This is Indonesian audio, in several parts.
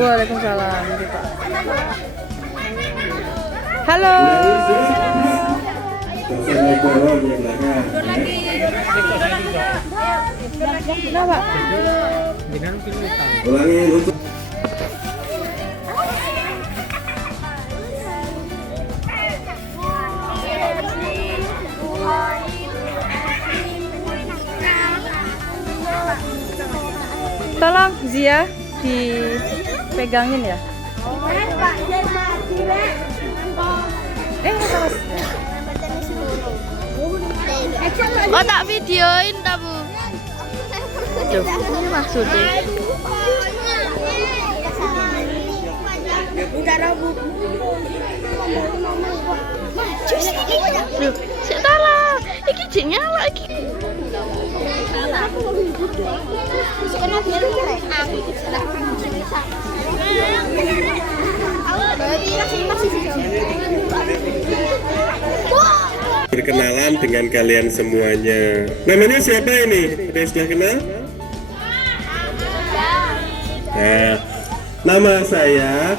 Waalaikumsalam. Halo. Kenapa? Tolong Zia dipegangin ya. Oh tak videoin tak Bu? Duh, ini maksudnya. Duh, salah. Iki jek nyala iki. Berkenalan dengan kalian semuanya. Namanya siapa ini? Sudah kenal? Nah, nama saya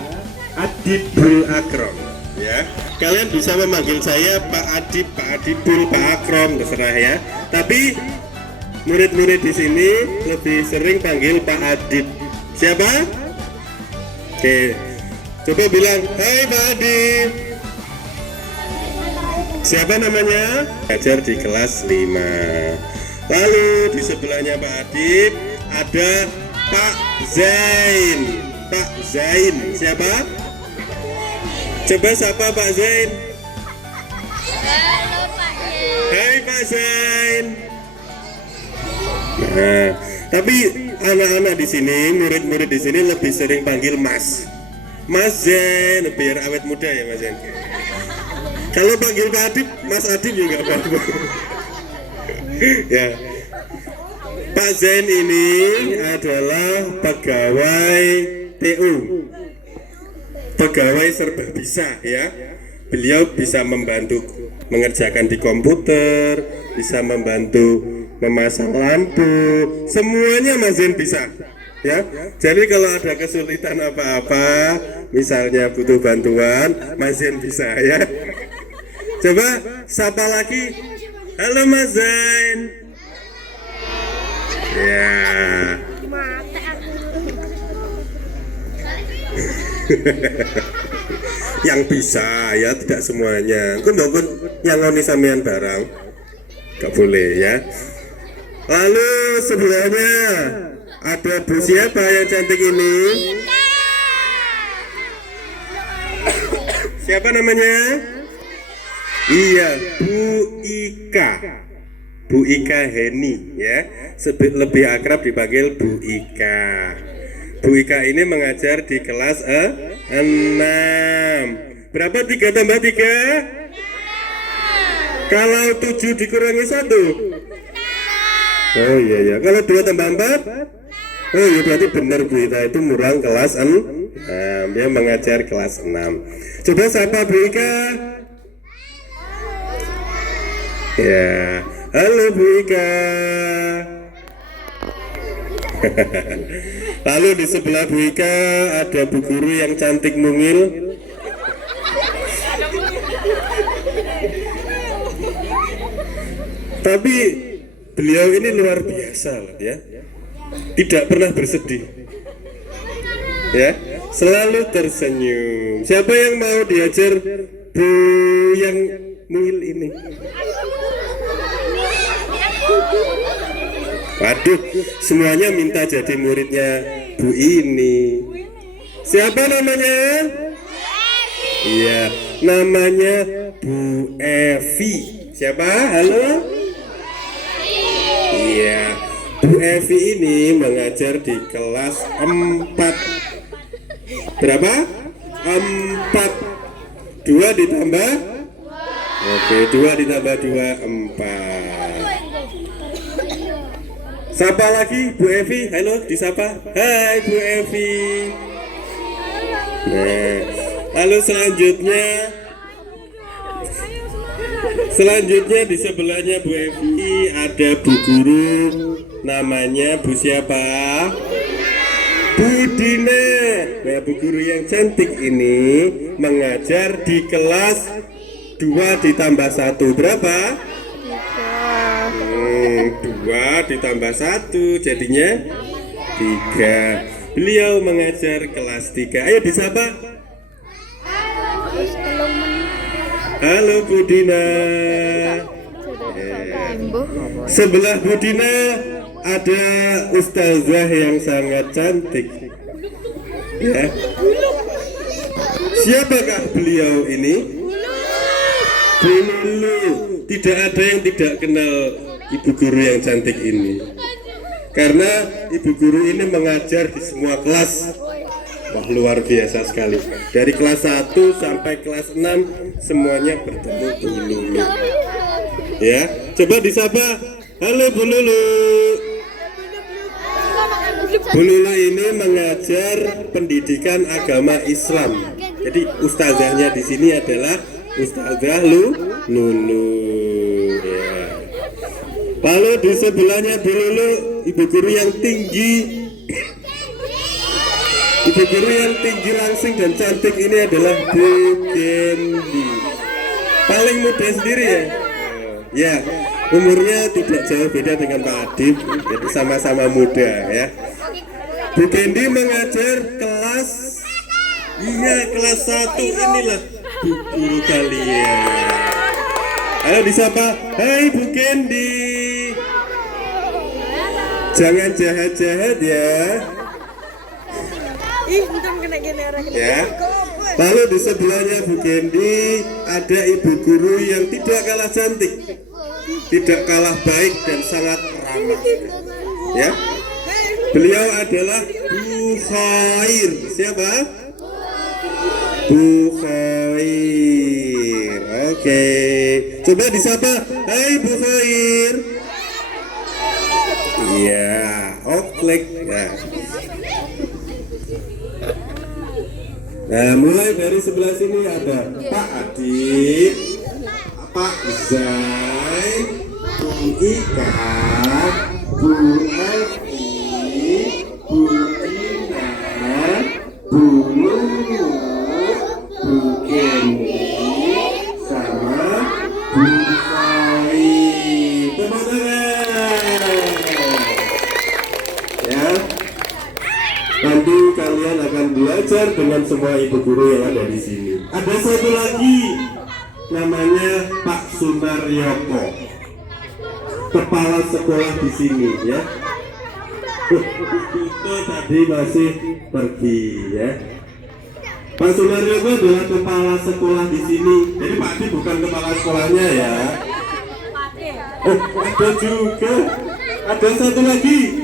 Adibul Akrom. Ya, kalian bisa memanggil saya Pak Adib, Pak Adibul, Pak Akrom, terserah ya. Tapi murid-murid di sini lebih sering panggil Pak Adib. Siapa? Oke, coba bilang, hai Pak Adib. Siapa namanya? Belajar di kelas 5. Lalu di sebelahnya Pak Adib ada Pak Zain. Pak Zain, siapa? Coba sapa Pak Zain. Halo Pak Zain. Hai Pak Zain. Nah, tapi anak-anak di sini, murid-murid di sini lebih sering panggil Mas. Mas Zain, biar awet muda ya Mas Zain. Kalau panggil Pak Adib, Mas Adib juga apa-apa. Ya. Pak Zain ini adalah pegawai TU. Pegawai serba bisa ya. Beliau bisa membantu mengerjakan di komputer, bisa membantu memasang lampu, semuanya Mas Zain bisa. Ya, jadi kalau ada kesulitan apa-apa, misalnya butuh bantuan, Mas Zain bisa ya. Coba sapa lagi. Halo Mas Zain. Ya. Yang bisa ya, tidak semuanya. Kun yang ngoni sampean barang, gak boleh ya. Lalu sebelahnya ada Bu siapa yang cantik ini? Siapa namanya? Iya, Bu Ika. Bu Ika Heni ya. Lebih akrab dipanggil Bu Ika. Bu Ika ini mengajar di kelas 6. Berapa 3 tambah 3? Kalau 7 dikurangi 1? Oh iya ya. Kalau 2 tambah 4? Oh iya, berarti benar Bu Ika itu murang kelas 6. Dia mengajar kelas 6. Coba sapa Bu Ika. Ya, halo Bu Ika. Lalu di sebelah Bu Ika ada Bu Guru yang cantik mungil. Tapi beliau ini luar biasa loh ya. Tidak pernah bersedih. Ya, selalu tersenyum. Siapa yang mau diajar Bu yang mungil ini? Waduh, semuanya minta jadi muridnya Bu ini. Siapa namanya? Iya, namanya Bu Evi. Siapa? Halo? Iya, Bu Evi ini mengajar di kelas 4. Berapa? 4. 2 ditambah Oke, 2 ditambah 2, 4. Sapa lagi Bu Evi, halo disapa. Hai Bu Evi. Nah, lalu selanjutnya di sebelahnya Bu Evi ada Bu Guru, namanya Bu siapa? Bu Dina. Nah, Bu Guru yang cantik ini mengajar di kelas 2 ditambah 1 berapa? 2 ditambah 1 jadinya 3. Beliau mengajar kelas 3. Ayo disapa. Halo Bu Dina. Sebelah Bu Dina ada ustazah yang sangat cantik. Ya. Siapakah beliau ini? Bu Lulu. Tidak ada yang tidak kenal Ibu Guru yang cantik ini. Karena Ibu Guru ini mengajar di semua kelas. Wah, luar biasa sekali. Dari kelas 1 sampai kelas 6 semuanya bertemu Bu Lulu. Ya, coba disapa. Halo Bu Lulu. Bu Lulu ini mengajar pendidikan agama Islam. Jadi ustazahnya di sini adalah Ustazah Lulu. Ya. Lalu di sebelahnya Bu Lulu, Ibu Guru yang tinggi. Ibu Guru yang tinggi langsing dan cantik ini adalah Bu Kendi. Paling muda sendiri ya. Ya, umurnya tidak jauh beda dengan Pak Adib, jadi sama-sama muda ya. Bu Kendi mengajar kelas, kelas 1 inilah Bu Guru kalian. Ayo disapa. Hai Bu Kendi. Jangan jahat-jahat ya. Ya. Lalu di sebelahnya Bu Kendi ada Ibu Guru yang tidak kalah cantik, tidak kalah baik dan sangat ramah. Ya. Beliau adalah Bu Khair. Siapa? Bu Khair. Oke. Coba disapa. Hai Bu Khair. Iya, klik ya. Nah, mulai dari sebelah sini ada Pak Adib, Pak Zai, Bu Ika, Bu Evi, Bu Ina, Bu Lulu, Bu Kendi, sama Bu Khair. Tepuk tangan. Ya. Nanti kalian akan belajar dengan semua ibu guru yang ada di sini. Ada satu lagi, namanya Pak Sunaryoko, kepala sekolah di sini ya. Itu tadi masih pergi ya. Pak Sunaryoko adalah kepala sekolah di sini. Jadi Pak Adi bukan kepala sekolahnya ya. Ada juga. Ada satu lagi.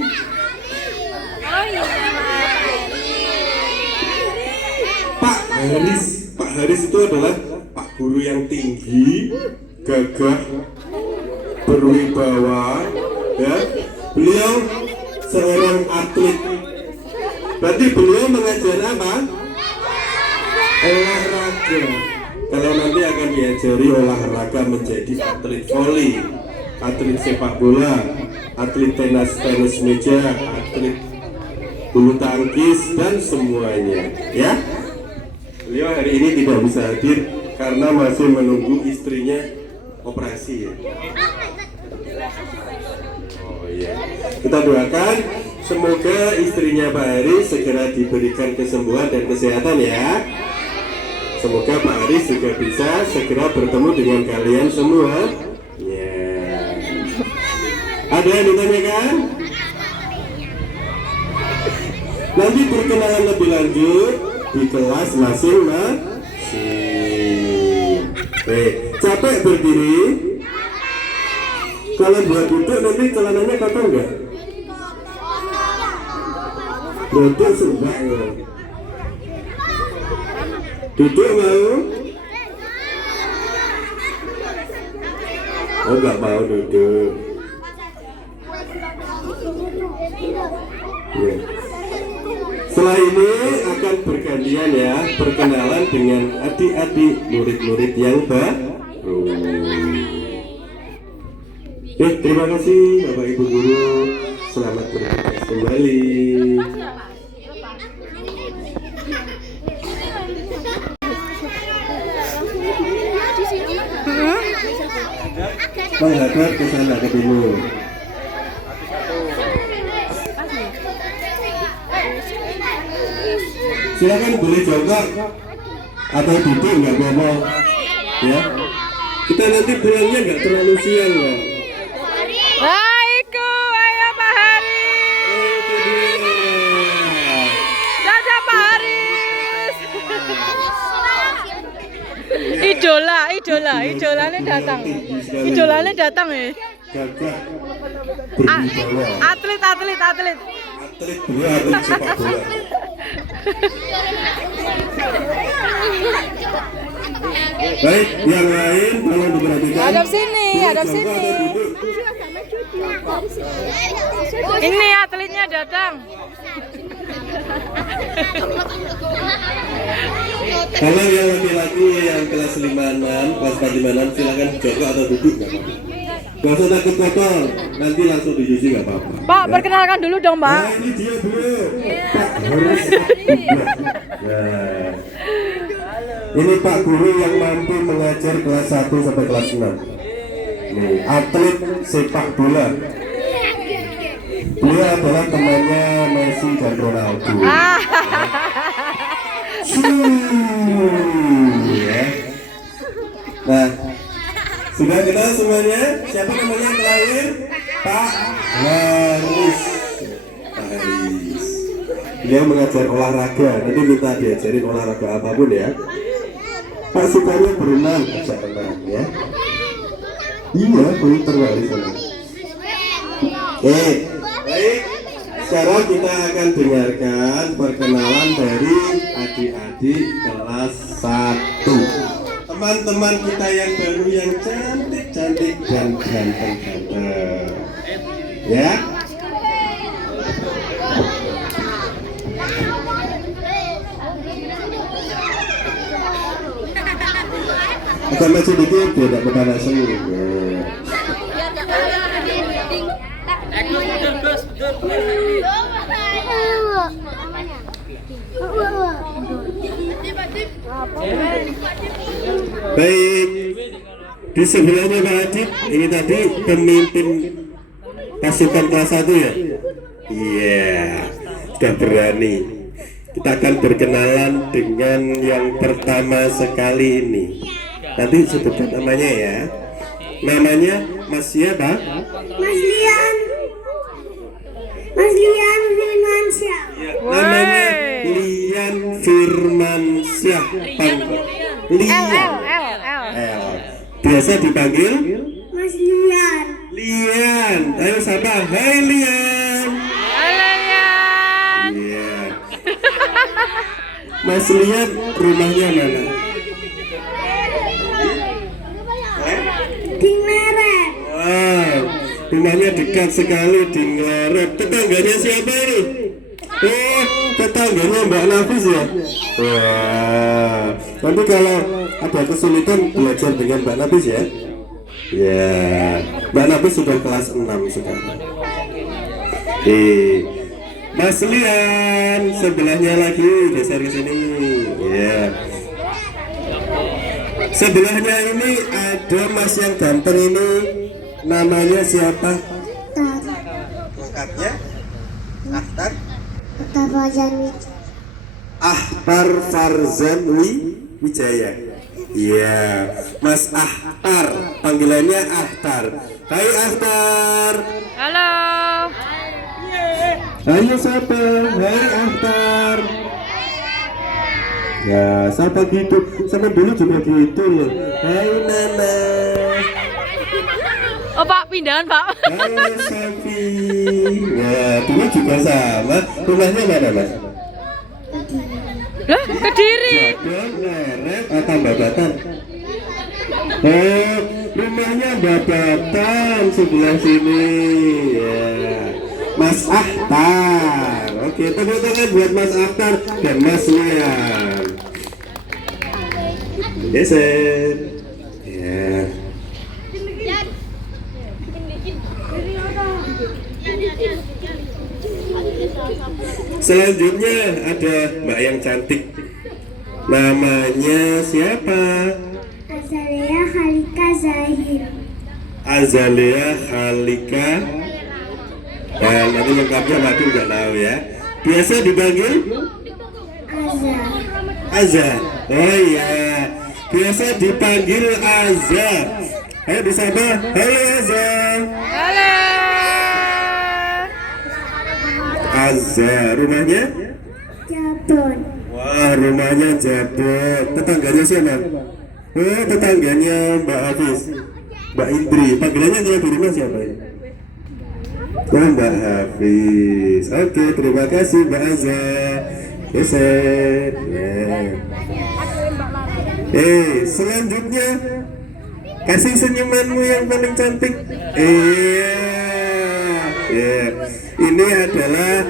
Pak Haris itu adalah Pak Guru yang tinggi, gagah, berwibawa, ya. Beliau seorang atlet. Berarti beliau mengajar apa? Olahraga. Kalau nanti akan diajari olahraga menjadi atlet voli, atlet sepak bola, atlet tenis meja, atlet bulu tangkis dan semuanya, ya. Beliau hari ini tidak bisa hadir karena masih menunggu istrinya operasi ya. Oh iya. Kita doakan semoga istrinya Pak Haris segera diberikan kesembuhan dan kesehatan ya. Semoga Pak Haris juga bisa segera bertemu dengan kalian semua. Ya. Ada yang ditanyakan? Nanti perkenalan lebih lanjut di kelas masing-masing. Capek berdiri? Kalau buat duduk nanti celananya kotor enggak? Duduk sudah. Duduk mau? Oh, nggak mau duduk. Ya. Setelah ini akan bergantian ya, perkenalan dengan adik-adik murid-murid yang baru. Terima kasih Bapak Ibu Guru. Selamat bertugas kembali. Menghadap ke sana ke timur. Silakan boleh jongkok atau duduk, nggak ngomong ya. Kita nanti pulangnya nggak terlalu siang loh. Baikku, ayo Pak Haris. Dadah Pak Haris. Idolanya datang. Idolanya datang ya. Gagah berwibawa. Atlet. Atlet bola, atlet sepak bola. Baik, yang lain tolong diperhatikan. Hadap sini. Ini atletnya datang. Kalau yang laki-laki yang kelas 5-6, kelas 4-5-6 silakan jongkok atau duduk, nggak apa-apa. Gak usah takut kotor, nanti langsung dicuci nggak apa-apa. Pak, ya. perkenalkan dulu dong, Pak. Nah, ini dia dulu. Pak Haris. Nah, ini Pak Guru yang mampu mengajar kelas 1 sampai kelas 6. Nih, atlet sepak bola. Beliau adalah temannya Messi dan Ronaldo. Ya. Nah, sudah kenal semuanya? Siapa namanya yang terakhir? Pak Haris. Beliau mengajar olahraga. Nanti minta diajarin olahraga apapun ya. Pak sukanya berenang, ajak renang ya. Iya, boleh terwari sana. Baik. Sekarang kita akan dengarkan perkenalan dari adik-adik kelas 1. Teman-teman kita yang baru yang cantik-cantik dan ganteng-ganteng. Ya. Agak maju dikit biar tidak kepanasan. Baik, di sebelahnya Pak Adit, ini tadi pemimpin pasukan kelas 1 ya? Iya, sudah berani. Kita akan berkenalan dengan yang pertama sekali ini. Nanti sebutkan namanya ya. Namanya Mas siapa? Mas Lian Firmansyah. Ya, namanya Lian Firmansyah. Lian. L. Biasa dipanggil Mas Lian. Lian. Ayo sapa. Hai Lian. Halo ya. Iya. Mas Lian rumahnya mana? Di Leret. Wow, rumahnya dekat sekali di Ngeleret. Tetangganya siapa ini? Oh, tetangganya Mbak Nafis ya? Wah, nanti kalau ada kesulitan belajar dengan Mbak Nafis ya? Ya, Mbak Nafis sudah kelas 6 sekarang. Mas Lian, sebelahnya lagi, geser ke sini. Ya. Sebelahnya ini ada Mas yang ganteng ini, namanya siapa? Lengkapnya? Akhtar? Akhtar Farzan Wijaya. Iya, Mas Akhtar, panggilannya Akhtar. Hai Akhtar. Halo. Ayo siapa? Hai Akhtar. Ya, siapa gitu? Sama dulu juga gitu loh. Hai Nana. Oh Pak, pindahan Pak. Hai Safi. Ya, dulu juga sama. Rumahnya mana Mas? Lah, Kediri. Jadon, Leret, atau Babatan? Oh, rumahnya dapatan sebelah sini. Ya. Mas Akhtar. Oke, tepuk tangan buat Mas Akhtar dan Mas Lian. Geser. Ya. Selanjutnya ada Mbak yang cantik. Namanya siapa? Azalea Khalika Zahir. Azalea Khalika. Dan nanti lengkapnya Mbak nggak tahu ya. Biasa dipanggil Aza. Aza. Oh iya, biasa dipanggil Aza. Ayo disapa. Halo Aza. Halo. Aza, rumahnya? Jabon. Wah, rumahnya Jabon. Tetangganya siapa? Oh, tetangganya Mbak Hafiz, Mbak Indri. Panggilannya yang di rumah siapa ya? Oh, Mbak Hafiz. Oke, terima kasih Mbak Aza. Geser. Selanjutnya kasih senyumanmu yang paling cantik. Ini adalah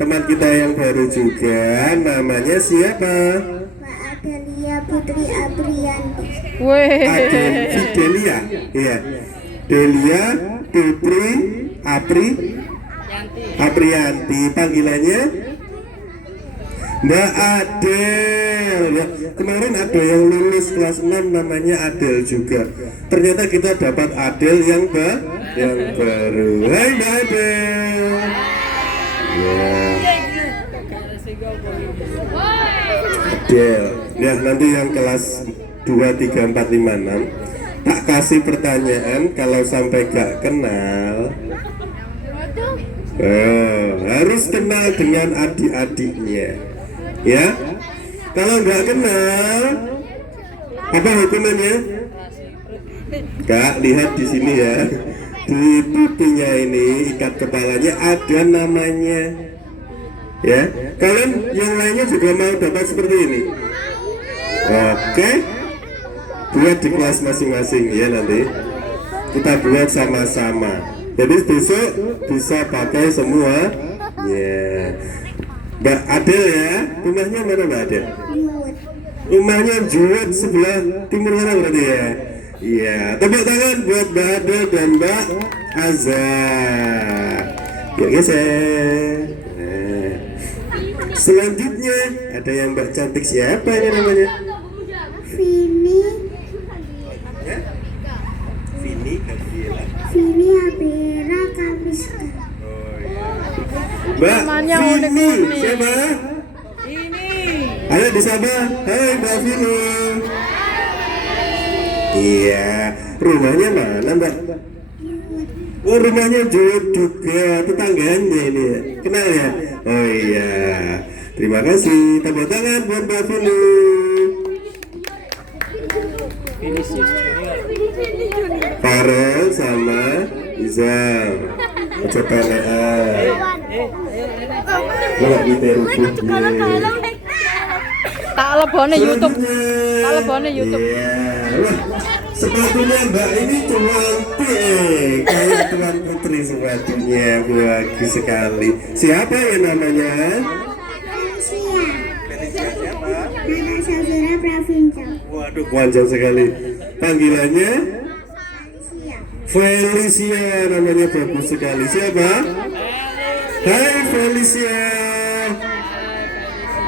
teman kita yang baru juga. Namanya siapa? Mbak Adelia Putri Aprianti. Delia. Iya. Delia Putri Aprianti. Panggilannya Mbak Adel ya. Kemarin ada yang lulus kelas 6 namanya Adel juga. Ternyata kita dapat Adel yang baru. Hai Mbak Adel. Ya. Adel. Ya, nanti yang kelas 2, 3, 4, 5, 6 tak kasih pertanyaan. Kalau sampai gak kenal, harus kenal dengan adik-adiknya. Ya, kalau nggak kenal, apa hukumannya? Kak, lihat di sini ya, di pipinya ini, ikat kepalanya ada namanya. Ya, kalian yang lainnya juga mau dapat seperti ini. Oke, buat di kelas masing-masing ya, nanti kita buat sama-sama. Jadi besok bisa pakai semua. Ya. Mbak Adel ya, rumahnya mana Mbak Adel? Rumahnya Juwet sebelah timur sana berarti ya. Iya, tepuk tangan buat Mbak Adel dan Mbak Aza. Ya geser. Selanjutnya ada yang Mbak cantik, siapa ini namanya? Vini. Vini Abira Kamiska. Mbak Namanya Vini, unik-unik. siapa? Ayo disapa. Hai Mbak Vini. Iya, rumahnya mana Mbak? Oh, rumahnya juga, tetangganya ini ya. Kenal ya? Oh iya, terima kasih. Tepuk tangan buat Mbak Vini. Farel sama Izam. Coba Nggak diterusin. Tak lebone YouTube. Tak lebone YouTube. Iya. Wah, sepatunya Mbak ini cantik, kayak Tuan Putri sepatunya, bagus sekali. Siapa ya namanya? Felicia. Nana Safira Pravinca. Waduh, panjang sekali. Panggilannya Felicia. Felicia, namanya bagus sekali. Siapa? Hai Felicia.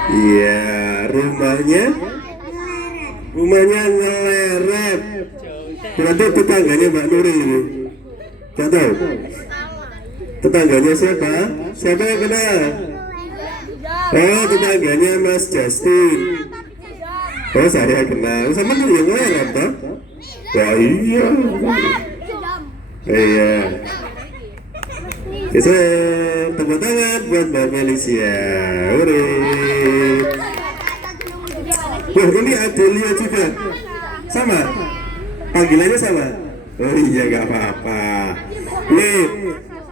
Iya, rumahnya Ngeleret. Berarti tetangganya Mbak Nuri ini. Gak tahu? Tetangganya siapa? Siapa yang kenal? Oh, tetangganya Mas Justin. Oh, saya kenal. Sama kan yang Ngeleret toh? Ya iya. Iya. Bisa tepuk tangan buat Mbak Felicia. Hore. Wah, ini Adelia juga. Sama? Panggilannya sama? Oh iya, gak apa-apa. Nih,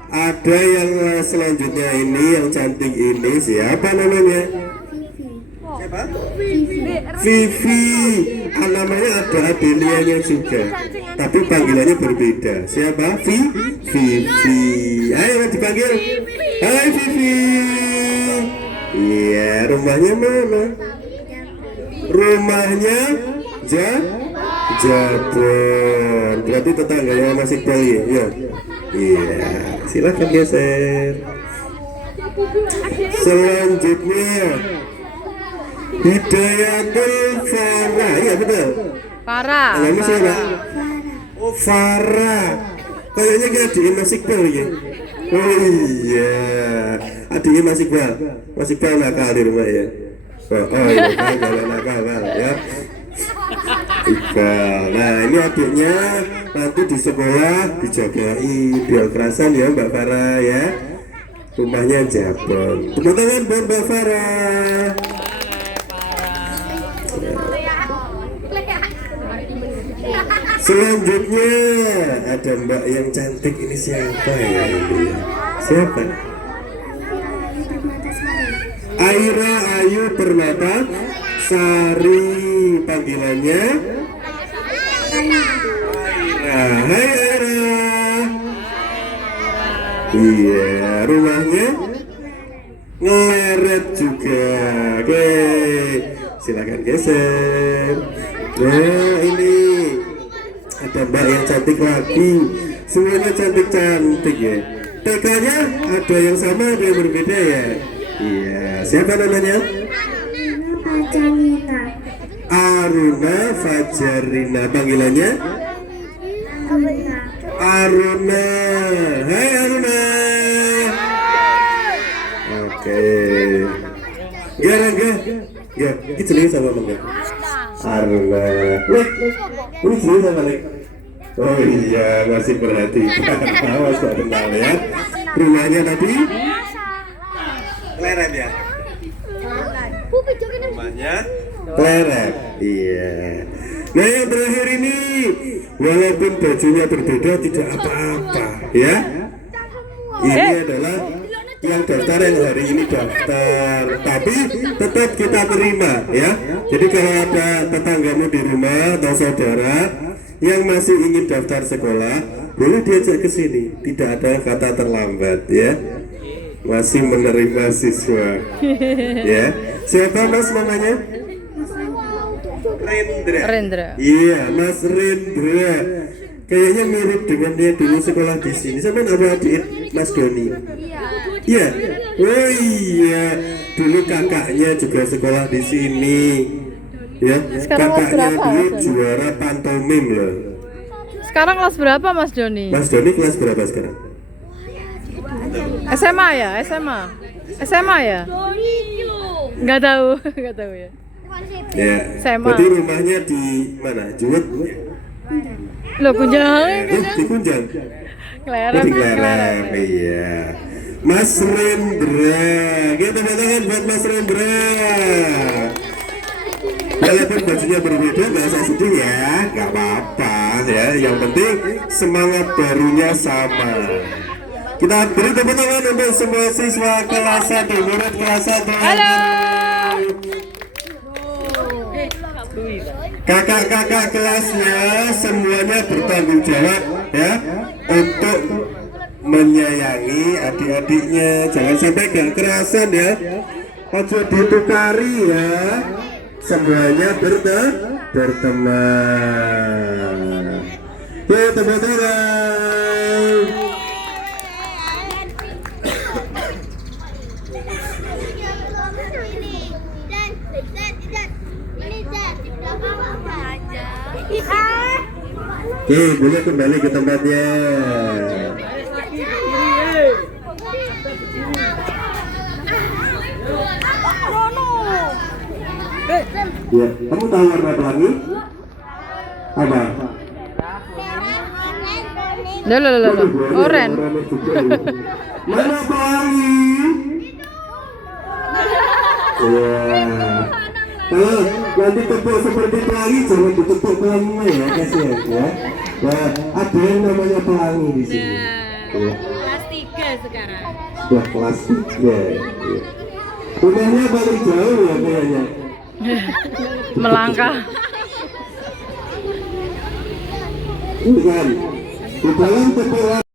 ada yang selanjutnya ini, yang cantik ini. Siapa namanya? Siapa? Vivi. Namanya ada Adelianya juga. Tapi panggilan panggilannya berbeda. Siapa? Vivi. Ayo dipanggil. Hai Vivi. Iya, rumahnya mana? Rumahnya Jabon. Berarti tetangganya Mas Iqbal ya? Iya. Silakan geser. Selanjutnya Hidayatul Farah. Iya betul. Farah. Namanya siapa? Oh Farah. Kayaknya kayak adiknya Mas Iqbal ya. Oh iya, adiknya Mas Iqbal. Mas Iqbal nakal di rumah ya. Oh iya, kalau nakal ya. Iqbal. Nah ini adiknya nanti di sekolah dijagai biar kerasan ya Mbak Farah ya. Rumahnya Jabon. Tepuk tangan buat Mbak Farah. Selanjutnya ada Mbak yang cantik, ini siapa ya? Siapa? Aira Ayu Permata Sari, panggilannya Aira. Hai Aira. Iya, rumahnya Ngeleret juga. Oke, silakan geser. Nah ini ada Mbak yang cantik lagi, semuanya cantik-cantik ya. TK-nya ada yang sama, ada yang berbeda ya. Iya, siapa namanya? Fajarina. Aruna Fajarina, panggilannya Aruna. Hai Aruna. Oke. Gara-gara ya, ini jenis sama enggak? Aruna. Ini jenis sama lagi. Oh iya, masih perhatikan. Awas gak kenal ya. Rumahnya tadi Kleret ya? Rumahnya Kleret. Iya. Nah yang terakhir ini, walaupun bajunya berbeda tidak apa-apa ya. Ini adalah yang daftar yang hari ini daftar, tapi tetap kita terima ya. Jadi kalau ada tetanggamu di rumah atau saudara yang masih ingin daftar sekolah, boleh diajak ke sini. Tidak ada kata terlambat ya. Masih menerima siswa. Ya. Siapa Mas namanya? Rendra. Iya, Mas Rendra. Kayaknya mirip dengan dia dulu sekolah di sini. Sama apa adik Mas Doni? Iya. Oh iya, dulu kakaknya juga sekolah di sini. Ya, kakaknya dulu juara pantomim loh. Sekarang kelas berapa Mas Doni? Mas Doni kelas berapa sekarang? SMA ya? SMA ya? Nggak tahu, nggak tahu ya. Ya, SMA. berarti rumahnya di mana? Juwet? Loh, Kunjang. Di Kunjang. Kleret. Di Kleret, iya. Mas Rendra, kita tepuk tangan buat Mas Rendra. Walaupun bajunya berbeda, nggak usah sedih ya, nggak apa-apa ya. Yang penting semangat barunya sama. Kita beri tepuk tangan untuk semua siswa kelas 1, murid kelas 1. Halo. Kakak-kakak kelasnya semuanya bertanggung jawab ya untuk menyayangi adik-adiknya. Jangan sampai gak kerasan ya. Ojo ditukari ya. Semuanya berteman. Ya, tepuk tangan. Oke, boleh kembali ke tempatnya. Ya, kamu tahu warna pelangi? Apa? Loh. Oren. Mana pelangi? Ya. Kalau nanti tepuk seperti pelangi, jangan ditepuk pelanginya ya, kasihan ya. Nah, ada yang namanya pelangi di sini. Ya. Kelas 3 sekarang. Wah, kelas 3 ya. Rumahnya paling jauh ya kayaknya. Melangkah. bukan di dalam tubuh